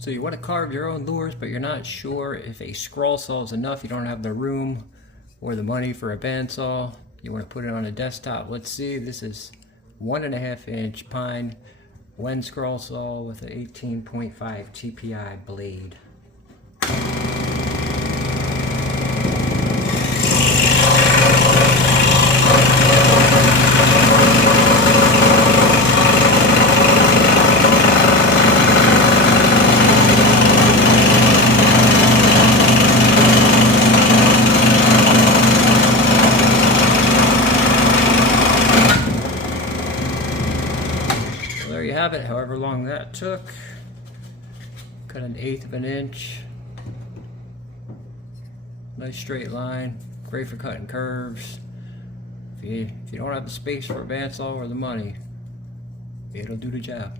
So you want to carve your own lures, but you're not sure if a scroll saw is enough. You don't have the room or the money for a bandsaw. You want to put it on a desktop. Let's see, this is 1.5-inch pine Wen scroll saw with an 18.5 TPI blade. There you have it, however long that took. Cut 1/8 of an inch. Nice straight line, great for cutting curves. If you don't have the space for a bandsaw or the money, it'll do the job.